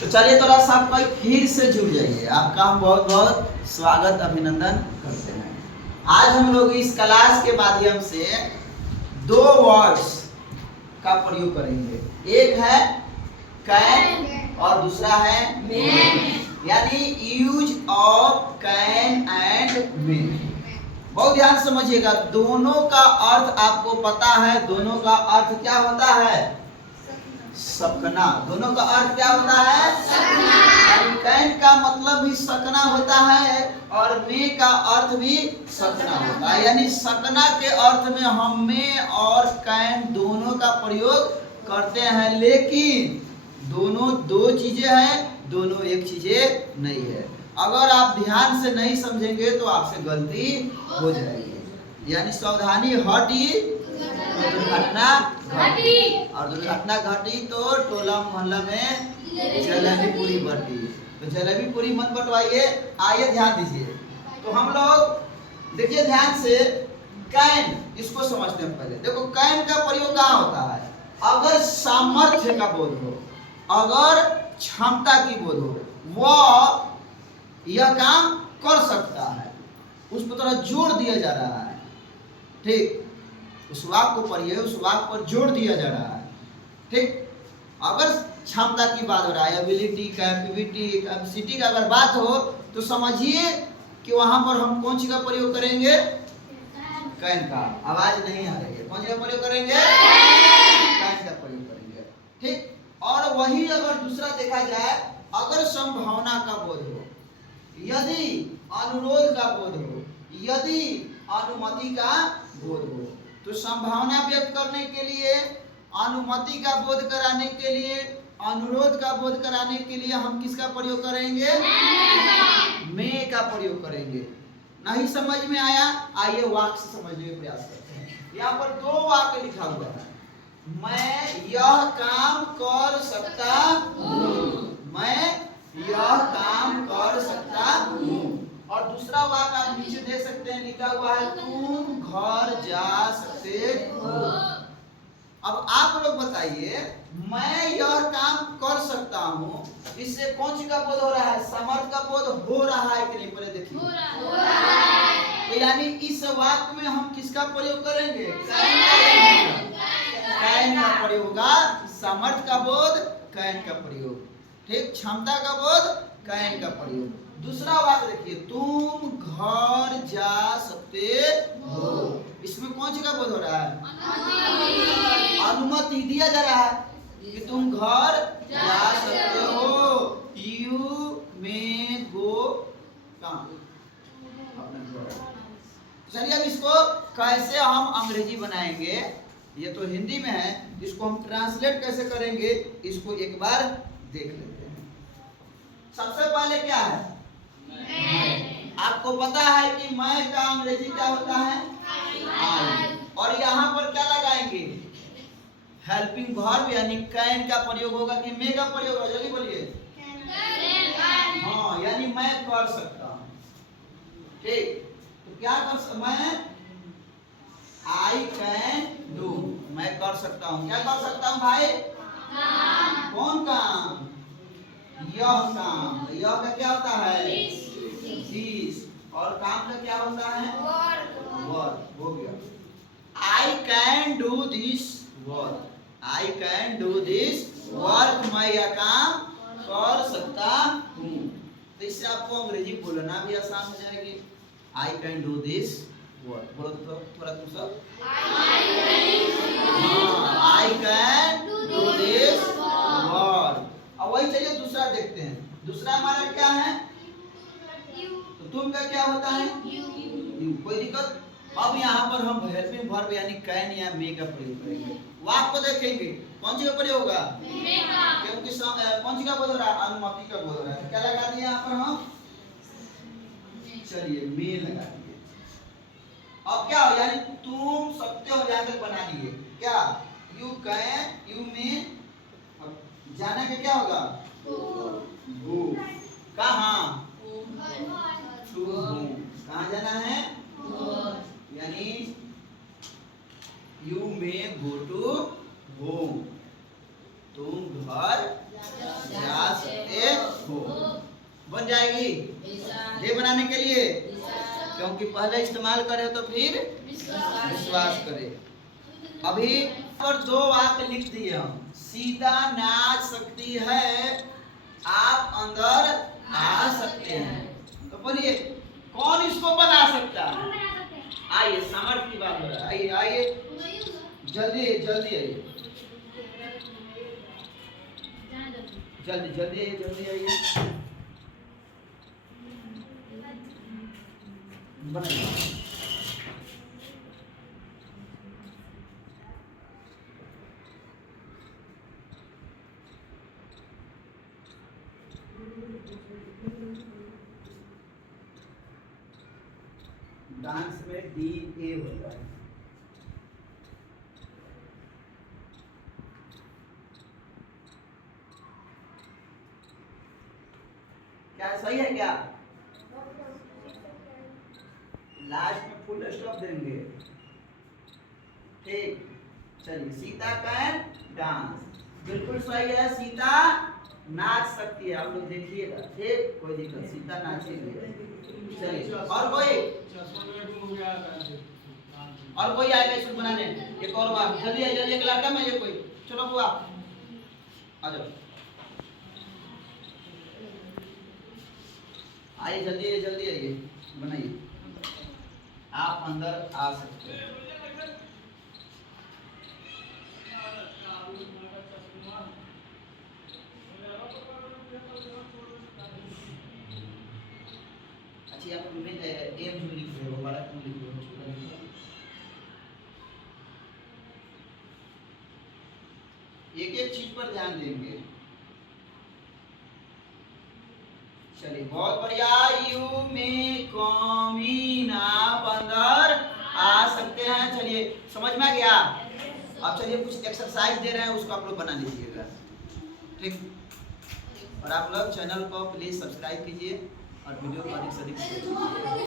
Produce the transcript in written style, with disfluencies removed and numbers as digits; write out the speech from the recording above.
तो चलिए थोड़ा सा आपका फिर से जुड़ जाइए। आपका हम बहुत बहुत स्वागत अभिनंदन करते हैं। आज हम लोग इस क्लास के माध्यम से दो वर्ड्स का प्रयोग करेंगे। एक है कैन और दूसरा है मे, यानी यूज ऑफ कैन एंड मे। बहुत ध्यान समझिएगा, दोनों का अर्थ आपको पता है। दोनों का अर्थ क्या होता है? सकना। दोनों का अर्थ क्या होता है? सकना। कैन का मतलब भी सकना होता है और मे का अर्थ भी सकना होता है। यानी सकना के अर्थ में हम मे और कैन दोनों का प्रयोग करते हैं, लेकिन दोनों दो चीजें हैं, दोनों एक चीजें नहीं है। अगर आप ध्यान से नहीं समझेंगे तो आपसे गलती हो जाएगी। यानी सावधानी हटी तो दुर्घटना घटी, और दुर्घटना घटी तो टोला मोहल्ला में जलेबी पूरी बटी। तो जलेबी पूरी मत बटवाइए। आइए ध्यान दीजिए। तो हम लोग देखिए ध्यान से, कैन इसको समझते हैं पहले। देखो कैन का प्रयोग कहाँ होता है? अगर सामर्थ्य का बोध हो, अगर क्षमता की बोध हो, वह यह काम कर सकता है, उस पर थोड़ा जोर दिया जा रहा है। ठीक, उस वाक्य को पढ़िए, उस वाक्य पर जोर दिया जा रहा है। ठीक, अगर क्षमता की बात हो रहा है, एबिलिटी, कैपेबिलिटी, कैपेसिटी का अगर बात हो, तो समझिए कि वहां पर हम कौन सी का प्रयोग करेंगे? कैन का। आवाज नहीं आ रही है। कौन सी का प्रयोग करेंगे? कैन का प्रयोग करेंगे। ठीक, और वही अगर दूसरा देखा जाए, अगर संभावना का बोध हो, यदि अनुरोध का बोध हो, यदि अनुमति का बोध हो, तो संभावना व्यक्त करने के लिए, अनुमति का बोध कराने के लिए, अनुरोध का बोध कराने के लिए हम किसका प्रयोग करेंगे? मे का प्रयोग करेंगे। नहीं समझ में आया? आइए वाक्य से समझने का प्रयास करते हैं। यहाँ पर दो वाक्य लिखा हुआ है। मैं यह काम कर सकता हूँ, मैं यह काम कर सकता हूँ। और दूसरा वाक्य आप नीचे देख सकते हैं, लिखा हुआ है तुम घर जा सकते हो। अब आप लोग बताइए, मैं यह काम कर सकता हूँ, इससे कौन सी का बोध हो रहा है? समर्थ का बोध हो रहा है कि नहीं? पहले देखिए, हो रहा है। तो यानी इस वाक्य में हम किसका प्रयोग करेंगे? कैन का प्रयोग होगा। समर्थ का बोध, कैन का प्रयोग। ठीक, क्षमता का बोध, कैन का प्रयोग। दूसरा वाक्य देखिए, तुम घर जा सकते हो, इसमें कौन सी का बोध हो रहा है? अनुमति दिया जा रहा है कि तुम घर जा सकते हो। यू मे गो काम। चलिए अब इसको कैसे हम अंग्रेजी बनाएंगे? ये तो हिंदी में है, इसको हम ट्रांसलेट कैसे करेंगे, इसको एक बार देख लेते हैं। सबसे पहले क्या है? आपको पता है कि मैं का अंग्रेजी क्या होता है? आई। और यहाँ पर क्या लगाएंगे? हेल्पिंग वर्ब, यानी कैन का प्रयोग होगा कि मे का प्रयोग होगा? जल्दी बोलिए। हाँ, यानी मैं कर सकता हूँ। ठीक, तो क्या कर सकता? मैं आई कैन डू, मैं कर सकता हूँ। क्या कर सकता हूँ भाई? काम। कौन काम? यह काम। यह का क्या होता है? दिस। और काम का क्या होता है? वर्क। हो गया। I can do this work, I can do this work. मैं यह काम कर सकता हूँ। तो इससे आपको अंग्रेजी बोलना भी आसान हो जाएगी। I can do this work. बोलो तो थोड़ा तुम सब। I can do this work. अब वही चलिए दूसरा देखते हैं। दूसरा हमारा क्या है? तो तुम का क्या होता है? यू। कोई दिक्कत? अब यहाँ पर हम हेल्पिंग वर्ब यानी कैन या मे का प्रयोग करेंगे। वाक्य को देखेंगे, कौन सी का प्रयोग होगा? मे का। क्योंकि कौन सी का बोध हो रहा है? अनुमति का बोध हो रहा है। क्या लगा दिया यहाँ पर हम? चलिए मे लगा दिए। अब क्या हो? यानी तुम सकते हो, जहां तक बना लिए। क्या? You can, you may. अब जाने का क्या होगा? गो। कहाँ? To home. कहाँ जाना है? यानी you may go to home, तुम घर जा सकते बन जाएगी दे बनाने के लिए, क्योंकि पहले इस्तेमाल करे तो फिर विश्वास करे। अभी पर दो वाक्य लिख दिए हम। सीता नाच सकती है, आप अंदर आ सकते हैं। तो बोलिए कौन इसको बना सकता है? आइए, सामर्थ्य की बात हो रहा है। आइए आइए, जल्दी जल्दी आइए, जल्दी जल्दी आइए, जल्दी आइए, बनाइए। डांस में डी ए होता है। क्या सही है क्या? लास्ट में फुल स्टॉप देंगे। ठीक, चलिए। सीता कैन डांस, बिल्कुल सही है। सीता नाच सकती है, आप लोग देखिएगा। ठीक, कोई दिक्कत, सीता नाचेगी। चलिए, और कोई आएगा इसको बनाने? एक और बात, जल्दी आइए, जल्दी। एक लड़का में ये कोई, चलो बुआ आ जाओ, आइए, जल्दी आइए, जल्दी आइए, बनाइए। आप अंदर आ सकते हैं। अच्छा, आप में एम जो लिख रहे हो, बड़ा क्यों लिख रहे हो? छोटा लिखो। एक एक चीज पर ध्यान देंगे। चलिए, बहुत बढ़िया। यू में कमीन, आप अंदर आ सकते हैं। चलिए, समझ में आ गया? अब चलिए कुछ एक्सरसाइज दे रहे हैं, उसको आप लोग बना लीजिएगा। ठीक, और आप लोग चैनल को प्लीज सब्सक्राइब कीजिए और वीडियो को अधिक से अधिक शेयर कीजिए।